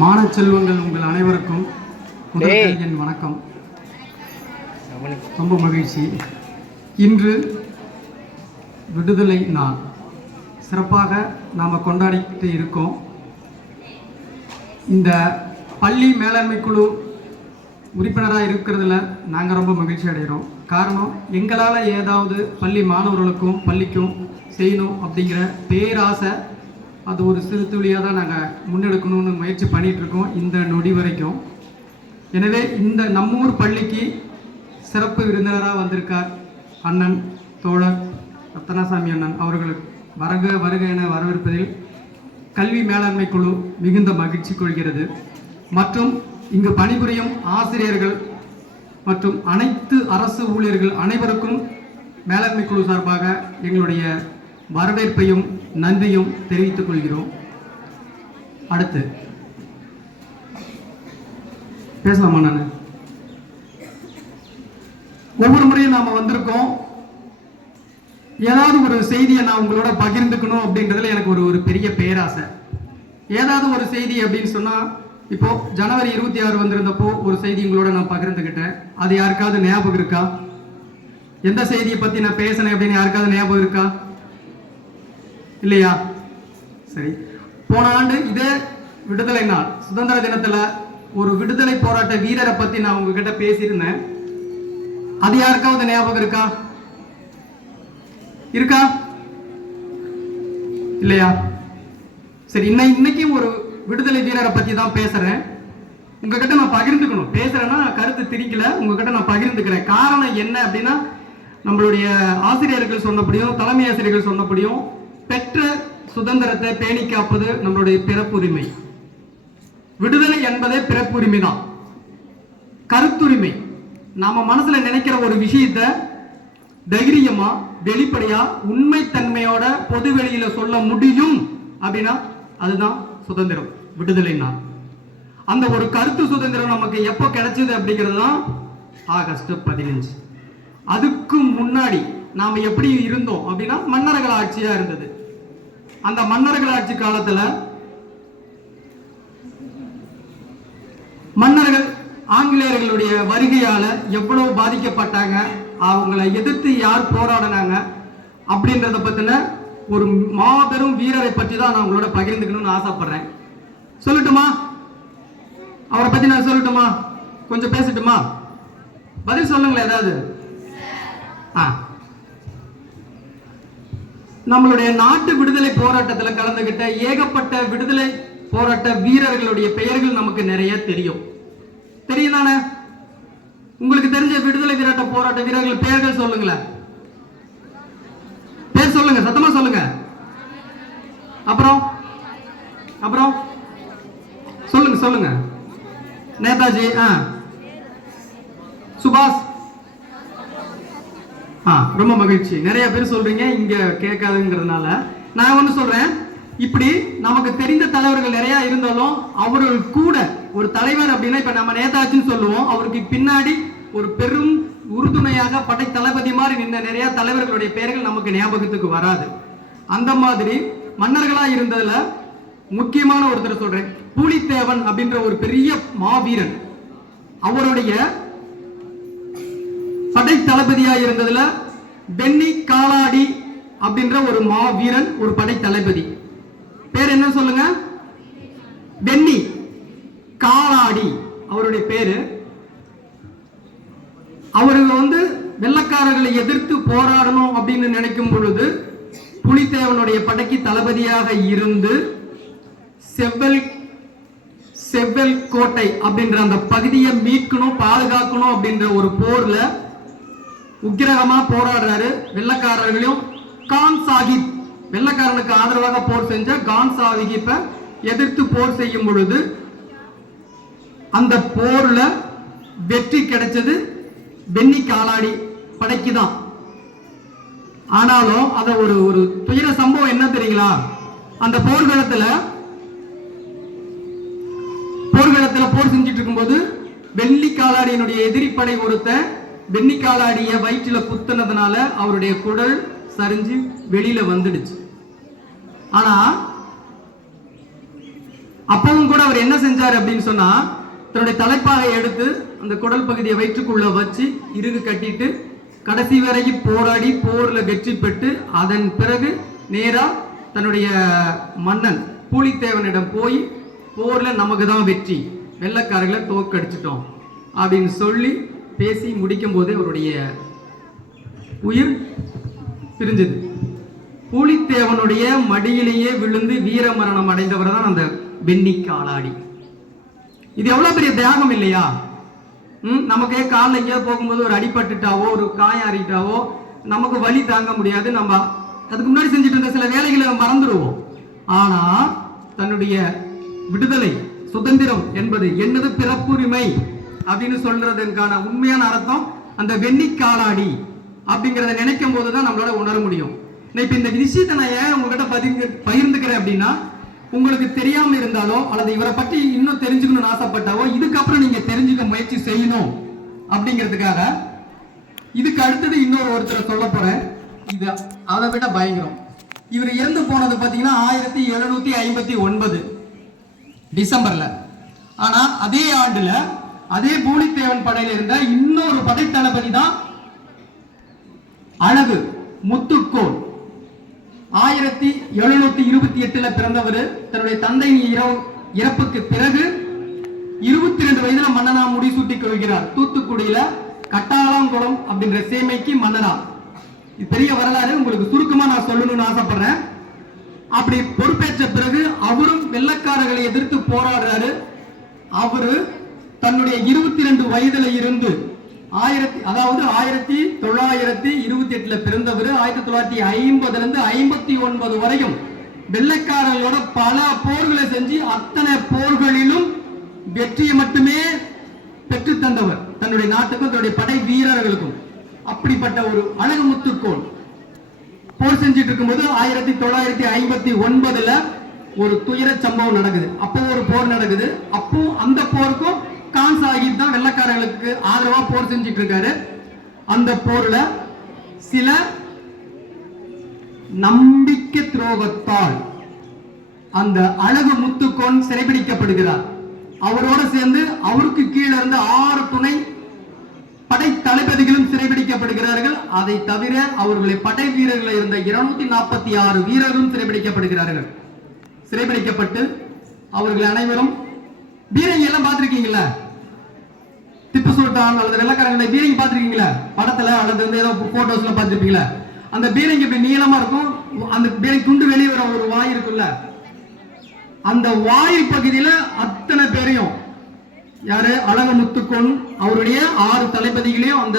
மாணவ செல்வங்கள் உங்கள் அனைவருக்கும் என் வணக்கம். ரொம்ப மகிழ்ச்சி. இன்று விடுதலை நாள் சிறப்பாக நாம் கொண்டாடிட்டு இருக்கோம். இந்த பள்ளி மேலாண்மை குழு உறுப்பினராக இருக்கிறதுல நாங்கள் ரொம்ப மகிழ்ச்சி அடைகிறோம். காரணம், எங்களால் ஏதாவது பள்ளி மாணவர்களுக்கும் பள்ளிக்கும் செய்யணும் அப்படிங்கிற பேராசை, அது ஒரு சிறு துளியாக தான் நாங்கள் முன்னெடுக்கணும்னு முயற்சி பண்ணிகிட்ருக்கோம் இந்த நொடி வரைக்கும். எனவே இந்த நம்மூர் பள்ளிக்கு சிறப்பு விருந்தினராக வந்திருக்கார் அண்ணன் தோழர் ரத்தனசாமி அண்ணன். அவர்களுக்கு வருக வருக என வரவேற்பதில் கல்வி மேலாண்மை குழு மிகுந்த மகிழ்ச்சி கொள்கிறது. மற்றும் இங்கு பணிபுரியும் ஆசிரியர்கள் மற்றும் அனைத்து அரசு ஊழியர்கள் அனைவருக்கும் மேலாண்மை குழு சார்பாக எங்களுடைய வரவேற்பையும் நன்றியும் தெரிவித்துக் கொள்கிறோம். அடுத்து பேசலாமா? நான் ஒவ்வொரு முறையும் நாம வந்திருக்கோம், ஏதாவது ஒரு செய்தியை நான் உங்களோட பகிர்ந்துக்கணும் அப்படின்றதுல எனக்கு ஒரு பெரிய பேராசை. ஏதாவது ஒரு செய்தி அப்படின்னு சொன்னா, இப்போ ஜனவரி 26 வந்திருந்தப்போ ஒரு செய்தி உங்களோட நான் பகிர்ந்துக்கிட்டேன். அது யாருக்காவது ஞாபகம் இருக்கா? எந்த செய்தியை பத்தி நான் பேசினேன் அப்படின்னு யாருக்காவது ஞாபகம் இருக்கா? இல்லையா? சரி. போன ஆண்டு இதே விடுதலை நாள் சுதந்திர தினத்துல ஒரு விடுதலை போராட்ட வீரரை பத்தி நான் உங்ககிட்ட பேசியிருந்தேன். அது யாருக்காவது ஞாபகம் இருக்கா? இருக்கா? இல்லையா? சரி. இன்னைக்கும் ஒரு விடுதலை வீரரை பத்தி தான் பேசுறேன். உங்ககிட்ட நான் பகிர்ந்துக்கணும். பேசுறேன்னா கருத்து திரிக்கல, உங்ககிட்ட நான் பகிர்ந்துக்கிறேன். காரணம் என்ன அப்படின்னா, நம்மளுடைய ஆசிரியர்கள் சொன்னபடியும் தலைமை ஆசிரியர்கள் சொன்னபடியும் பெற்ற சுதந்திரத்தை பேணி காப்பது நம்மளுடைய பிறப்புரிமை. விடுதலை என்பதே பிறப்புரிமை தான், கருத்துரிமை. நாம மனசுல நினைக்கிற ஒரு விஷயத்தை தைரியமா வெளிப்படையா உண்மைத்தன்மையோட பொது வெளியில சொல்ல முடியும் அப்படின்னா அதுதான் சுதந்திரம், விடுதலை நாள். அந்த ஒரு கருத்து சுதந்திரம் நமக்கு எப்போ கிடைச்சது அப்படிங்கிறது தான் ஆகஸ்ட் 15. அதுக்கு முன்னாடி நாம எப்படி இருந்தோம் அப்படின்னா மன்னர்கள் ஆட்சியா இருந்தது. அந்த மன்னர்கள் ஆட்சி காலத்துல மன்னர்கள் ஆங்கிலேயர்களுடைய வருகையால எவ்வளவு பாதிக்கப்பட்டாங்க, அவங்களை எதிர்த்து யார் போராடினாங்க அப்படின்றத பத்தின ஒரு மாபெரும் வீரரை பற்றி தான் நான் உங்களோட பகிர்ந்துக்கணும்னு ஆசைப்படுறேன். சொல்லட்டுமா? அவரை பத்தி நான் சொல்லட்டுமா? கொஞ்சம் பேசட்டுமா? பதில் சொல்லுங்களேன் ஏதாவது. நம்மளுடைய நாட்டு விடுதலை போராட்டத்தில் கலந்துகிட்ட ஏகப்பட்ட விடுதலை போராட்ட வீரர்களுடைய பெயர்கள் நமக்கு நிறைய தெரியும். தெரியும் தானே? உங்களுக்கு தெரிஞ்ச விடுதலை போராட்ட வீரர்கள் பெயர்கள் சொல்லுங்களேன். பேர் சொல்லுங்க, சத்தமா சொல்லுங்க. அப்புறம் அப்புறம் சொல்லுங்க சொல்லுங்க. நேதாஜி, சுபாஷ். ரொம்ப மகிழ்ச்சி. நிறைய பேர் சொல்றீங்க, இங்க கேட்காதுங்கிறதுனால நான் ஒண்ணு சொல்றேன். இப்படி நமக்கு தெரிந்த தலைவர்கள் நிறைய இருந்தாலும் அவர்கள் கூட ஒரு தலைவர் அப்படின்னா, இப்ப நம்ம நேதாஜின்னு சொல்லுவோம், அவருக்கு பின்னாடி ஒரு பெரும் உறுதுணையாக படை தளபதி மாதிரி நின்ற நிறைய தலைவர்களுடைய பெயர்கள் நமக்கு ஞாபகத்துக்கு வராது. அந்த மாதிரி மன்னர்களா இருந்ததுல முக்கியமான ஒருத்தர் சொல்றேன். பூலித்தேவன் அப்படின்ற ஒரு பெரிய மாவீரன், அவருடைய படை தளபதியா இருந்ததுல பென்னி காலாடி அப்படின்ற ஒரு மாவீரன், ஒரு படை தளபதி. பேர் என்ன சொல்லுங்க? பென்னி காலாடி அவருடைய பேரு. அவர்கள் வெள்ளக்காரர்களை எதிர்த்து போராடணும் அப்படின்னு நினைக்கும் பொழுது புலித்தேவனுடைய படைக்கு தளபதியாக இருந்து செவ்வல் கோட்டை அப்படின்ற அந்த பகுதியை மீட்கணும், பாதுகாக்கணும் அப்படின்ற ஒரு போர்ல உக்கிரகமா போராடுறாரு. வெள்ளக்காரர்களையும் கான் சாஹிப், வெள்ளக்காரனுக்கு ஆதரவாக போர் செஞ்ச கான் சாஹிப்பை எதிர்த்து போர் செய்யும் பொழுது அந்த போர்ல வெற்றி கிடைச்சது பென்னி காலாடி படைக்கு தான். ஆனாலும் அத ஒரு துயர சம்பவம் என்ன தெரியுங்களா? அந்த போர்க்களத்துல போர் செஞ்சிட்டு இருக்கும்போது பென்னி காலாடியினுடைய எதிரிப்படை ஒருத்த பென்னி காலாடிய வயிற்றுல குத்துனதுனால அவருடைய குடல் சரிஞ்சு வெளியில வந்துடுச்சு. ஆனா அப்பவும் கூட அவர் என்ன செஞ்சார் அப்படின்னு சொன்னா, தன்னுடைய தலைப்பாகை எடுத்து அந்த குடல் பகுதியை வயிற்றுக்குள்ள வச்சு இறுகு கட்டிட்டு கடைசி வரைக்கும் போராடி போர்ல வெற்றி பெற்று அதன் பிறகு நேரா தன்னுடைய மன்னன் பூலித்தேவனிடம் போய் போர்ல நமக்கு தான் வெற்றி, வெள்ளைக்காரர்களை தோற்கடிச்சிட்டோம் அப்படின்னு சொல்லி பேசி முடிக்கும் போதே அவருடைய உயிர் பிரிஞ்சது. பூலித்தேவனுடைய மடியிலேயே விழுந்து வீர மரணம் அடைந்தவர் தான் அந்த வெண்ணிக்காலாடி. இது எவ்வளவு பெரிய தியாகம் இல்லையா? நமக்கே காலில் எங்கேயோ போகும்போது ஒரு அடிபட்டுட்டாவோ ஒரு காயம் அறிட்டாவோ நமக்கு வலி தாங்க முடியாது, நம்ம அதுக்கு முன்னாடி செஞ்சுட்டு இருந்த சில வேலைகளை மறந்துடுவோம். ஆனா தன்னுடைய விடுதலை சுதந்திரம் என்பது என்னது பிறப்புரிமை அப்படின்னு சொல்றதுக்கான உண்மையான அர்த்தம் அந்த வெண்ணிக்காலாடி அப்படிங்கிறத நினைக்கும் போதுதான் நம்மளால உணர முடியும். இப்ப இந்த விஷயத்தை நான் ஏன் உங்ககிட்ட பகிர்ந்துக்கிறேன் அப்படின்னா, உங்களுக்கு தெரியாம இருந்தாலோ அல்லது இவரை பற்றி இன்னும் தெரிஞ்சுக்கணும்னு ஆசைப்பட்டாவோ இதுக்கப்புறம் நீங்க தெரிஞ்சுக்க முயற்சி செய்யணும் அப்படிங்கிறதுக்காக. இதுக்கு அடுத்தது ஒருத்தரை சொல்ல போறேன். இது அதை விட பயங்கரம். இவர் இறந்து போனது பாத்தீங்கன்னா 1759 டிசம்பர்ல. ஆனா அதே ஆண்டுல அதே பூலித்தேவன் படையில இருந்த இன்னொரு படை தளபதி தான் அழகு முத்துக்கோன். 1728 பிறந்தவர். தன்னுடைய தந்தையின் இறப்புக்கு பிறகு 22 வயதுல மன்னனா முடிசூட்டிக் கொள்கிறார். தூத்துக்குடியில கட்டாளங்குளம் அப்படின்ற சேமைக்கு மன்னரா. இது பெரிய வரலாறு, உங்களுக்கு சுருக்கமா நான் சொல்லணும்னு ஆசைப்படுறேன். அப்படி பொறுப்பேற்ற பிறகு அவரும் வெள்ளைக்காரர்களை எதிர்த்து போராடுறாரு. அவரு தன்னுடைய 22 வயதுல இருந்து 1928 பிறந்தவர். 1950 இருந்து 59 வரையும் வெள்ளைக்காரர்களோட பல போர்களை செஞ்சு அத்தனை போர்களிலும் வெற்றியை மட்டுமே பெற்று தந்தவர் தன்னுடைய நாட்டுக்கும் தன்னுடைய படை வீரர்களுக்கும். அப்படிப்பட்ட ஒரு அழகு முத்துக்கோன் போர் செஞ்சிட்டு இருக்கும்போது 1959 ஒரு துயர சம்பவம் நடக்குது. அப்போ ஒரு போர் நடக்குது. அப்போ அந்த போருக்கும் கான் சாஹிப் தான் வெள்ளைக்காரர்களுக்கு ஆதரவா போர் செஞ்சிட்டு இருக்காரு. அந்த போர்ல சில நம்பிக்கை துரோகத்தால் அந்த அழகு முத்துக்கோன் சிறைபிடிக்கப்படுகிறார். அவரோட சேர்ந்து அவருக்கு கீழே இருந்த 6 துணை படை தளபதிகளும் சிறைபிடிக்கப்படுகிறார்கள். அதை தவிர அவர்களுடைய படை வீரர்கள் இருந்த 246 வீரர்களும் சிறைபிடிக்கப்படுகிறார்கள். சிறைபிடிக்கப்பட்டு அவர்கள் அனைவரும் பீரங்கி எல்லாம் பார்த்திருக்கீங்களா? திப்பு சுல்தான் அல்லது வெள்ளைக்காரங்களை பீரங்கி பார்த்திருக்கீங்களா? படத்துல அல்லது ஏதோ போட்டோஸ்ல பார்த்திருப்பீங்களா? அந்த பீரங்கி இப்படி நீளமா இருக்கும். அந்த பீரங்கி துண்டு வெளியே வர ஒரு வாய் இருக்குல்ல, அந்த வாயில் பகுதியில அத்தனை பேரையும் யாரு அழகு முத்துக்கோன் அவருடைய 6 தளபதிகளையும் அந்த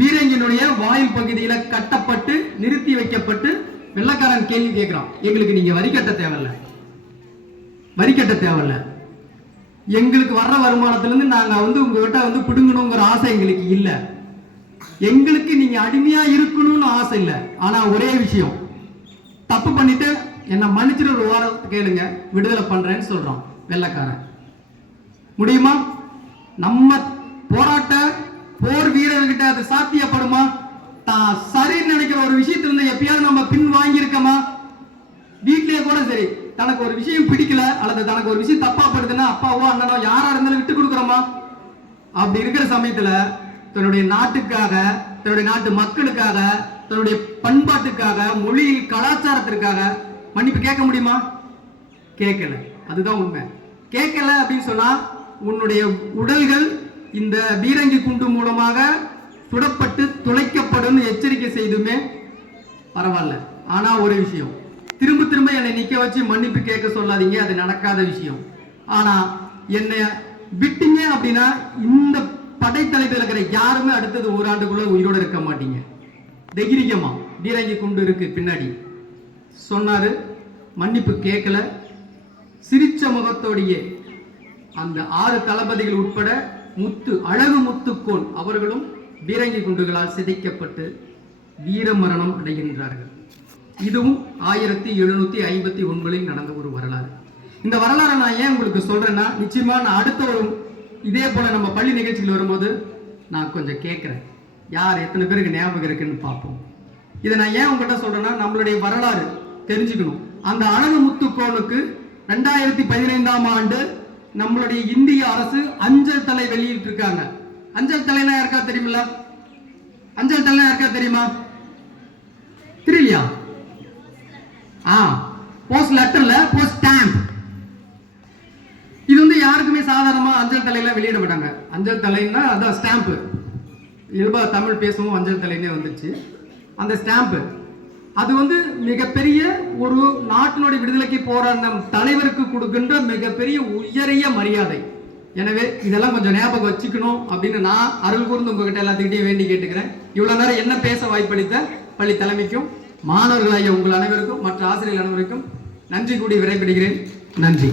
பீரங்கினுடைய வாயில் பகுதியில கட்டப்பட்டு நிறுத்தி வைக்கப்பட்டு வெள்ளைக்காரன் கேள்வி கேட்கிறான், எங்களுக்கு நீங்க வரி கட்ட தேவையில்ல, வரி கட்ட தேவையில்ல, எங்களுக்கு வர்ற வருமானத்திலிருந்து நாங்க உங்ககிட்ட பிடுங்கணுங்கிற ஆசை எங்களுக்கு இல்ல, எங்களுக்கு நீங்க அடிமையா இருக்கணும்னு ஆசை இல்ல. ஆனா ஒரே விஷயம், தப்பு பண்ணிட்டு என்ன மன்னிச்சிட்டு ஒரு வாரம் கேளுங்க, விடுதலை பண்றேன்னு சொல்றான் வெள்ளைக்காரன். முடியுமா? நம்ம போராட்ட போர் வீரர்கிட்ட அது சாத்தியப்படுமா? தான் சரின்னு நினைக்கிற ஒரு விஷயத்திலிருந்து எப்பயாவது நம்ம பின் வாங்கியிருக்கோமா? வீட்லயே கூட சரி, தனக்கு ஒரு விஷயம் பிடிக்கல அல்லது தனக்கு ஒரு விஷயம் தப்பா படுதுன்னா அப்பாவோ அண்ணனோ யாரா இருந்தாலும் விட்டு கொடுக்குறோமா? அப்படி இருக்கிற சமயத்துல தன்னுடைய நாட்டுக்காக, தன்னுடைய நாட்டு மக்களுக்காக, தன்னுடைய பண்பாட்டுக்காக, மொழி கலாச்சாரத்திற்காக மன்னிப்பு கேட்க முடியுமா? கேட்கல. அதுதான் உண்மை. கேட்கல அப்படின்னு சொன்னா உன்னுடைய உடல்கள் இந்த பீரங்கி குண்டு மூலமாக சுடப்பட்டு துளைக்கப்படும் எச்சரிக்கை செய்துமே பரவாயில்ல. ஆனா ஒரு விஷயம், திரும்ப திரும்ப என்னை நிக்க வச்சு மன்னிப்பு கேட்க சொல்லாதீங்க, அது நடக்காத விஷயம். ஆனா என்னை விட்டீங்க அப்படின்னா இந்த படைத்தலைப்பில் இருக்கிற யாருமே அடுத்தது ஒரு ஆண்டுக்குள்ள உயிரோட இருக்க மாட்டீங்க. தைரியமா பீரங்கி குண்டு இருக்கு பின்னாடி சொன்னாரு. மன்னிப்பு கேட்கல. சிரிச்ச முகத்தோடையே அந்த 6 தளபதிகள் உட்பட அழகு முத்துக்கோன் அவர்களும் பீரங்கி குண்டுகளால் சிதைக்கப்பட்டு வீர மரணம் அடைகின்றார்கள். இதுவும் 1759 நடந்த ஒரு வரலாறு. இந்த வரலாறை நான் ஏன் உங்களுக்கு சொல்றேன்னா, நிச்சயமா நான் அடுத்த ஒரு இதே போல நம்ம பள்ளி நிகழ்ச்சிகள் வரும்போது நான் கொஞ்சம் கேட்கிறேன், யார் எத்தனை பேருக்கு ஞாபகம் இருக்குன்னு பார்ப்போம். இதை நான் ஏன் உங்கள்கிட்ட சொல்றேன்னா, நம்மளுடைய வரலாறு தெரிஞ்சுக்கணும். அந்த அழகு முத்துக்கோனுக்கு 2015ஆம் ஆண்டு நம்மளுடைய இந்திய அரசு அஞ்சல் தலை வெளியிட்டு இருக்காங்க. அஞ்சல் தலைனா யாருக்கா தெரியுமில்ல? அஞ்சல் தலைனா யாருக்கா தெரியுமா? தெரியலையா? போஸ்ட் லெட்டர்ல போஸ்ட் ஸ்டாம்ப். இது வந்து யாருக்குமே சாதாரணமா அஞ்சல் தலையில வெளியிட மாட்டாங்க. அஞ்சல் தலைன்னா அதான் ஸ்டாம்ப். இயல்பா தமிழ் பேசவும் அஞ்சல் தலைன்னே வந்துச்சு. அந்த ஸ்டாம்ப் அது வந்து மிகப்பெரிய ஒரு நாட்டினுடைய விடுதலைக்கு போராடும் தலைவருக்கு கொடுக்கின்ற மிகப்பெரிய உயரிய மரியாதை. எனவே இதெல்லாம் கொஞ்சம் ஞாபகம் வச்சுக்கணும் அப்படின்னு நான் அருள் கூர்ந்து உங்ககிட்ட எல்லாத்துக்கிட்டையும் வேண்டி கேட்டுக்கிறேன். இவ்வளவு நேரம் என்ன பேச வாய்ப்பளித்த பள்ளி தலைமைக்கும் மாணவர்களாகிய உங்கள் அனைவருக்கும் மற்ற ஆசிரியர்கள் அனைவருக்கும் நன்றி கூடி விடைபெறுகிறேன். நன்றி.